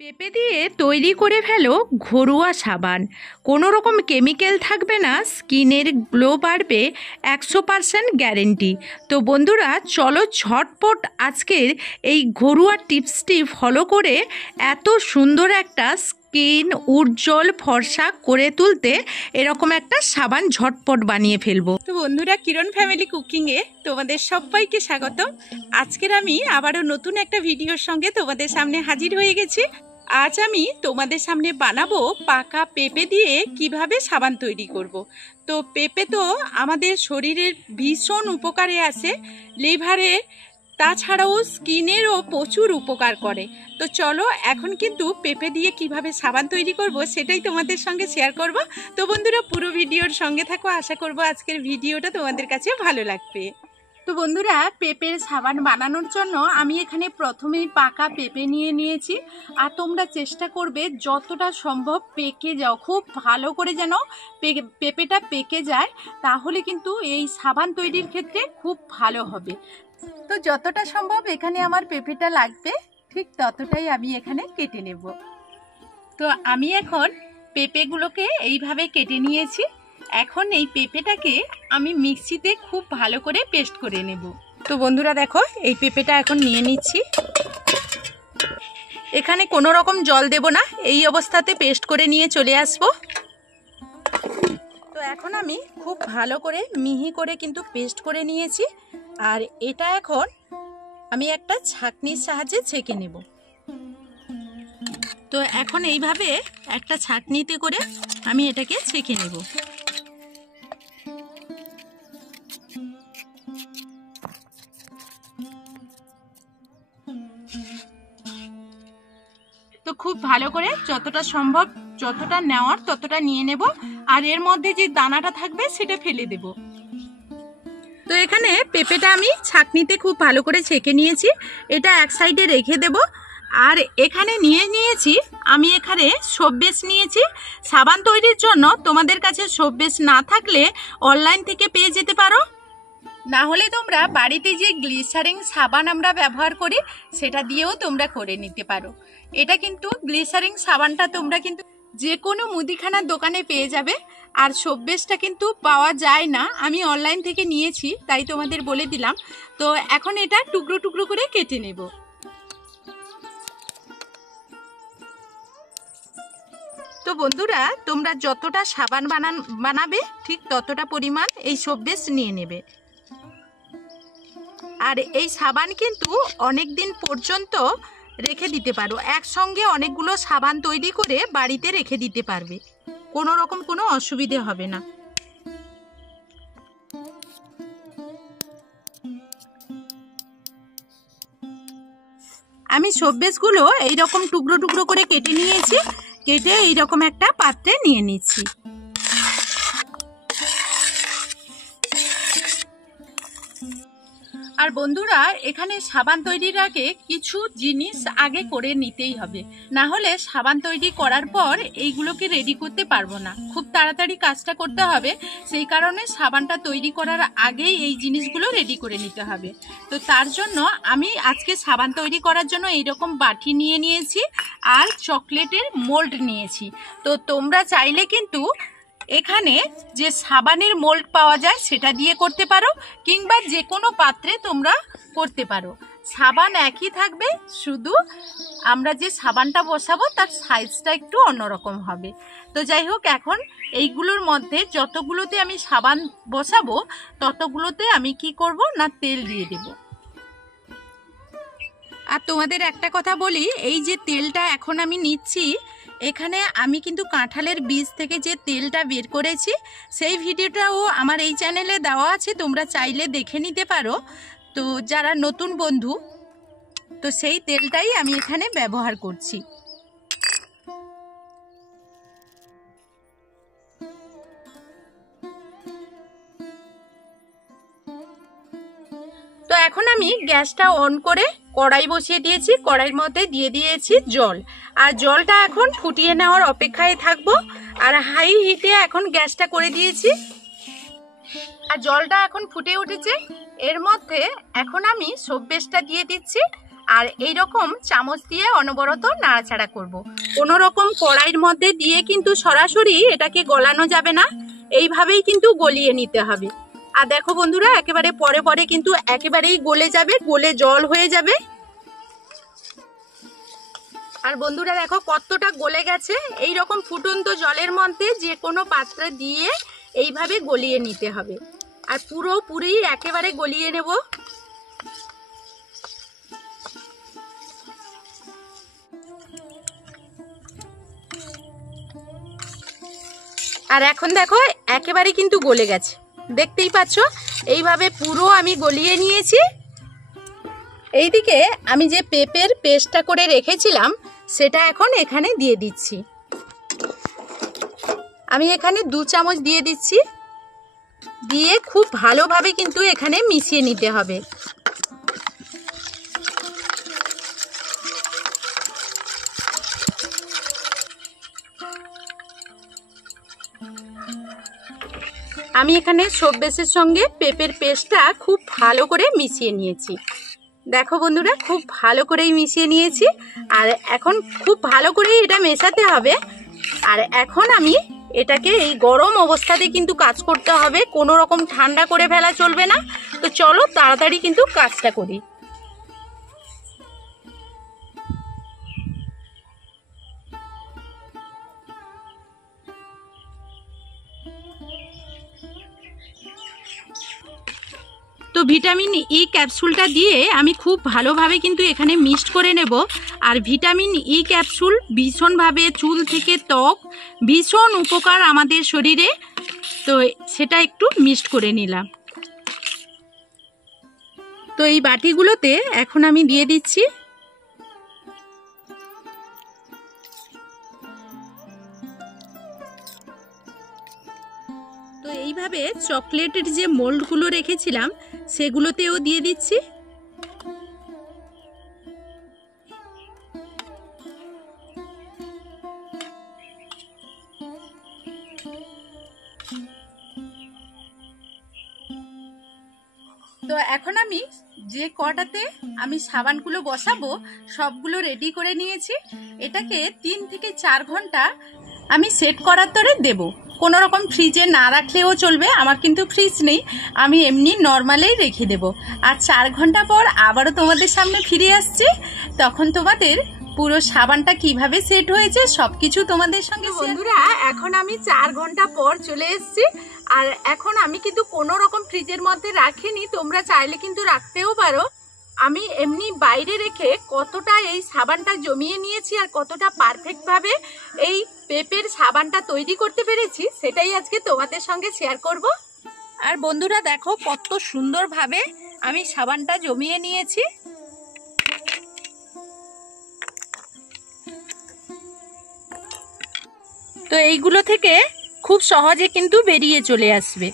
পেঁপে দিয়ে তৈরি করে ফেলো ঘরোয়া সাবান। কোনো রকম কেমিক্যাল থাকবে না, স্কিনের গ্লো বাড়বে, 100% গ্যারেন্টি। তো বন্ধুরা চলো ঝটপট আজকের এই ঘরোয়া টিপসটি ফলো করে এত সুন্দর একটা স্কিন উজ্জ্বল ফর্সা করে তুলতে এরকম একটা সাবান ঝটপট বানিয়ে ফেলবো। তো বন্ধুরা, কিরণ ফ্যামিলি কুকিংয়ে তোমাদের সবাইকে স্বাগত। আজকের আমি আবারও নতুন একটা ভিডিওর সঙ্গে তোমাদের সামনে হাজির হয়ে গেছি। আজ আমি তোমাদের সামনে বানাবো পাকা পেঁপে দিয়ে কিভাবে সাবান তৈরি করব। তো পেঁপে তো আমাদের শরীরের ভীষণ উপকারে আসে, লিভারে, তাছাড়াও স্কিনেরও প্রচুর উপকার করে। তো চলো এখন কিন্তু পেঁপে দিয়ে কিভাবে সাবান তৈরি করব সেটাই তোমাদের সঙ্গে শেয়ার করব। তো বন্ধুরা পুরো ভিডিওর সঙ্গে থাকো, আশা করব আজকের ভিডিওটা তোমাদের কাছে ভালো লাগবে। তো বন্ধুরা, পেঁপের সাবান বানানোর জন্য আমি এখানে প্রথমেই পাকা পেঁপে নিয়ে নিয়েছি। আর তোমরা চেষ্টা করবে যতটা সম্ভব পেকে যাও, খুব ভালো করে যেন পেঁপেটা পেকে যায়, তাহলে কিন্তু এই সাবান তৈরির ক্ষেত্রে খুব ভালো হবে। তো যতটা সম্ভব এখানে আমার পেঁপেটা লাগবে, ঠিক ততটাই আমি এখানে কেটে নেব। তো আমি এখন পেঁপেগুলোকে এইভাবে কেটে নিয়েছি। এখন এই পেঁপেটাকে আমি মিক্সিতে খুব ভালো করে পেস্ট করে নেব। তো বন্ধুরা দেখো, এই পেঁপেটা এখন নিয়ে নিচ্ছি। এখানে কোনো রকম জল দেব না, এই অবস্থাতে পেস্ট করে নিয়ে চলে আসবো। তো এখন আমি খুব ভালো করে মিহি করে কিন্তু পেস্ট করে নিয়েছি। আর এটা এখন আমি একটা ছাঁকনির সাহায্যে ছেঁকে নেব। তো এখন এইভাবে একটা ছাঁকনিতে করে আমি এটাকে ছেঁকে নেব। তো খুব ভালো করে যতটা সম্ভব, যতটা নেওয়ার ততটা নিয়ে নেব। আর এর মধ্যে যে দানাটা থাকবে সেটা ফেলে দেব। তো এখানে পেঁপেটা আমি ছাঁকনিতে খুব ভালো করে ছেঁকে নিয়েছি, এটা এক সাইডে রেখে দেব। আর এখানে নিয়েছি আমি এখানে সোপ বেস নিয়েছি। সাবান তৈরির জন্য তোমাদের কাছে সোপ বেস না থাকলে অনলাইন থেকে পেয়ে যেতে পারো, না হলে তোমরা বাড়িতে যে গ্লিসারিন সাবান আমরা ব্যবহার করি সেটা দিয়েও তোমরা করে নিতে পারো। এটা কিন্তু গ্লিসারিন সাবানটা তোমরা কিন্তু যে কোনো মুদিখানার দোকানে পেয়ে যাবে। আর সোপ বেসটা কিন্তু পাওয়া যায় না, আমি অনলাইন থেকে নিয়েছি তাই তোমাদের বলে দিলাম। তো এখন এটা টুকরো টুকরো করে কেটে নেব। তো বন্ধুরা, তোমরা যতটা সাবান বানাবে ঠিক ততটা পরিমাণ এই সোপ বেস নিয়ে নেবে। আর এই সাবান কিন্তু অনেক দিন পর্যন্ত রেখে দিতে পারো, একসঙ্গে অনেকগুলো সাবান তৈরি করে বাড়িতে রেখে দিতে পারবে, কোনো রকম কোনো অসুবিধে হবে না। আমি সোপ বেসগুলো এইরকম টুকরো টুকরো করে কেটে নিয়েছি, কেটে এইরকম একটা পাত্রে নিয়ে নিচ্ছি। আর বন্ধুরা, এখানে সাবান তৈরির আগে কিছু জিনিস আগে করে নিতেই হবে, না হলে সাবান তৈরি করার পর এইগুলোকে রেডি করতে পারবো না, খুব তাড়াতাড়ি কাজটা করতে হবে। সেই কারণে সাবানটা তৈরি করার আগেই এই জিনিসগুলো রেডি করে নিতে হবে। তো তার জন্য আমি আজকে সাবান তৈরি করার জন্য এইরকম বাটি নিয়ে নিয়েছি আর চকলেটের মোল্ড নিয়েছি। তো তোমরা চাইলে কিন্তু এখানে যে সাবানের মোল্ড পাওয়া যায় সেটা দিয়ে করতে পারো, কিংবা যে কোনো পাত্রে তোমরা করতে পারো, সাবান একই থাকবে, শুধু আমরা যে সাবানটা বসাবো তার সাইজটা একটু অন্যরকম হবে। তো যাই হোক, এখন এইগুলোর মধ্যে যতগুলোতে আমি সাবান বসাবো ততগুলোতে আমি কি করব না, তেল দিয়ে দেব। আর তোমাদের একটা কথা বলি, এই যে তেলটা এখন আমি নিচ্ছি, এখানে আমি কিন্তু কাঁঠালের বীজ থেকে যে তেলটা বের করেছি সেই ভিডিওটাও আমার এই চ্যানেলে দেওয়া আছে, তোমরা চাইলে দেখে নিতে পারো। তো যারা নতুন বন্ধু, তো সেই তেলটাই আমি এখানে ব্যবহার করছি। তো এখন আমি গ্যাসটা অন করে কড়াই বসিয়ে দিয়েছি, কড়াইয়ের মধ্যে দিয়ে দিয়েছি জল। আর জলটা এখন ফুটিয়ে নেওয়ার অপেক্ষায় থাকবো। আর হাই হিটে এখন গ্যাসটা করে দিয়েছি। আর জলটা এখন ফুটে উঠেছে, এর মধ্যে এখন আমি সোপ বেসটা দিয়ে দিচ্ছি। আর এই রকম চামচ দিয়ে অনবরত নাড়াচাড়া করব। কোনো রকম কড়াইয়ের মধ্যে দিয়ে কিন্তু সরাসরি এটাকে গলানো যাবে না, এইভাবেই কিন্তু গলিয়ে নিতে হবে। আর দেখো বন্ধুরা, একেবারে পরে পরে কিন্তু একেবারেই গলে যাবে, গলে জল হয়ে যাবে। আর বন্ধুরা দেখো কতটা গলে গেছে। এই রকম ফুটন্ত জলের মধ্যে যে কোনো পাত্রে দিয়ে এইভাবে গলিয়ে নিতে হবে। আর পুরোপুরি একেবারে গলিয়ে নেব। আর এখন দেখো একেবারে কিন্তু গলে গেছে, দেখতেই পাচ্ছ। এইভাবে পুরো আমি গলিয়ে নিয়েছি। এইদিকে আমি যে পেঁপের পেস্টটা করে রেখেছিলাম সেটা এখন এখানে দিয়ে দিচ্ছি। আমি এখানে 2 চামচ দিয়ে দিচ্ছি। দিয়ে খুব ভালোভাবে কিন্তু এখানে মিশিয়ে নিতে হবে। আমি এখানে সব বেসের সঙ্গে পেঁপের পেস্টটা খুব ভালো করে মিশিয়ে নিয়েছি। দেখো বন্ধুরা, খুব ভালো করেই মিশিয়ে নিয়েছি। আর এখন খুব ভালো করেই এটা মেশাতে হবে। আর এখন আমি এটাকে এই গরম অবস্থাতে কিন্তু কাজ করতে হবে, কোনো রকম ঠান্ডা করে ফেলা চলবে না। তো চলো তাড়াতাড়ি কিন্তু কাজটা করি। তো ভিটামিন ই ক্যাপসুলটা দিয়ে আমি খুব ভালোভাবে কিন্তু এখানে মিক্সড করে নেব। আর ভিটামিন ই ক্যাপসুল ভীষণভাবে চুল থেকে ত্বক ভীষণ উপকার আমাদের শরীরে। তো সেটা একটু মিক্সড করে নিলাম। তো এই বাটিগুলোতে এখন আমি দিয়ে দিচ্ছি। তো এইভাবে চকলেটের যে মোল্ডগুলো রেখেছিলাম সেগুলোতেও দিয়ে দিচ্ছি। তো এখন আমি যে কড়াতে আমি সাবানগুলো বসাবো সবগুলো রেডি করে নিয়েছি। এটাকে 3 থেকে 4 ঘন্টা আমি সেট করার তরে দেব। কোনো রকম ফ্রিজে না রাখলেও চলবে, আমার কিন্তু ফ্রিজ নেই, আমি এমনি নর্মালেই রেখে দেব। আর 4 ঘন্টা পর আবারও তোমাদের সামনে ফিরে আসছি। তখন তোমাদের পুরো সাবানটা কিভাবে সেট হয়েছে সব কিছু তোমাদের সঙ্গে। বন্ধুরা, এখন আমি 4 ঘন্টা পর চলে এসেছি। আর এখন আমি কিন্তু কোনো রকম ফ্রিজের মধ্যে রাখিনি, তোমরা চাইলে কিন্তু রাখতেও পারো। আমি এমনি বাইরে রেখে কতটা এই সাবানটা জমিয়ে নিয়েছি আর কতটা পারফেক্টভাবে এই পেঁপের সাবানটা তৈরি করতে পেরেছি সেটাই আজকে তোমাদের সঙ্গে শেয়ার করব। আর বন্ধুরা দেখো কত সুন্দরভাবে আমি সাবানটা জমিয়ে নিয়েছি। তো এইগুলো থেকে খুব সহজে কিন্তু বেরিয়ে চলে আসবে।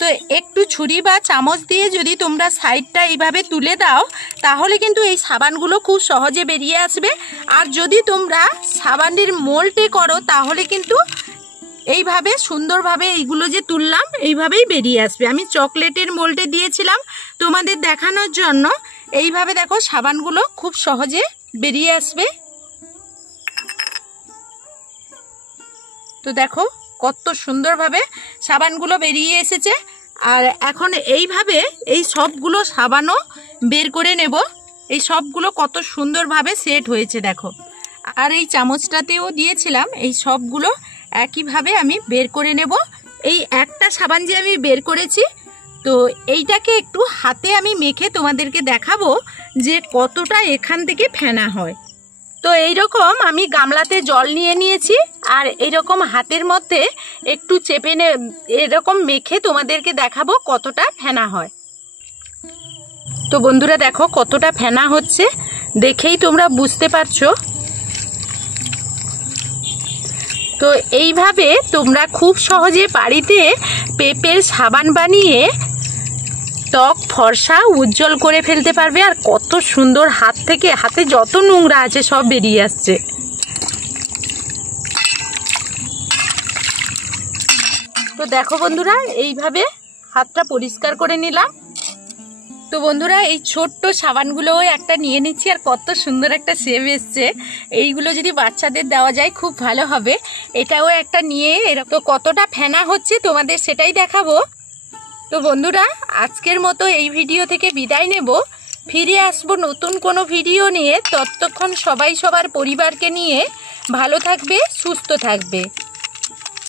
তো একটু ছুরি বা চামচ দিয়ে যদি তোমরা সাইডটা এইভাবে তুলে দাও তাহলে কিন্তু এই সাবানগুলো খুব সহজে বেরিয়ে আসবে। আর যদি তোমরা সাবানের মোল্ডে করো তাহলে কিন্তু এইভাবে সুন্দরভাবে এইগুলো যে তুললাম এইভাবেই বেরিয়ে আসবে। আমি চকলেটের মোল্ডে দিয়েছিলাম তোমাদের দেখানোর জন্য। এইভাবে দেখো সাবানগুলো খুব সহজে বেরিয়ে আসবে। তো দেখো কত সুন্দরভাবে সাবানগুলো বেরিয়ে এসেছে। আর এখন এইভাবে এই সবগুলো সাবানও বের করে নেব। এই সবগুলো কত সুন্দরভাবে সেট হয়েছে দেখো। আর এই চামচটাতেও দিয়েছিলাম, এই সবগুলো একইভাবে আমি বের করে নেব। এই একটা সাবান যে আমি বের করেছি, তো এইটাকে একটু হাতে আমি মেখে তোমাদেরকে দেখাবো যে কতটা এখান থেকে ফেনা হয়। তো এইরকম আমি গামলাতে জল নিয়ে নিয়েছি আর এইরকম হাতের মধ্যে একটু চেপে এরকম মেখে তোমাদেরকে দেখাবো কতটা ফেনা হয়। তো বন্ধুরা দেখো কতটা ফেনা হচ্ছে, দেখেই তোমরা বুঝতে পারছো। তো এইভাবে তোমরা খুব সহজে বাড়িতে পেঁপের সাবান বানিয়ে ত্বক ফর্সা উজ্জ্বল করে ফেলতে পারবে। আর কত সুন্দর হাত থেকে, হাতে যত নোংরা আছে সব বেরিয়ে আসছে। তো দেখো বন্ধুরা, এইভাবে হাতটা পরিষ্কার করে নিলাম। তো বন্ধুরা, এই ছোট্ট সাবানগুলোও একটা নিয়ে নিচ্ছি, আর কত সুন্দর একটা শেপ এসছে। এইগুলো যদি বাচ্চাদের দেওয়া যায় খুব ভালো হবে। এটাও একটা নিয়ে এরকম তো কতটা ফেনা হচ্ছে তোমাদের সেটাই দেখাবো। তো বন্ধুরা, আজকের মতো এই ভিডিও থেকে বিদায় নেব। ফিরে আসবো নতুন কোনো ভিডিও নিয়ে। ততক্ষণ সবাই সবার পরিবারকে নিয়ে ভালো থাকবে, সুস্থ থাকবে।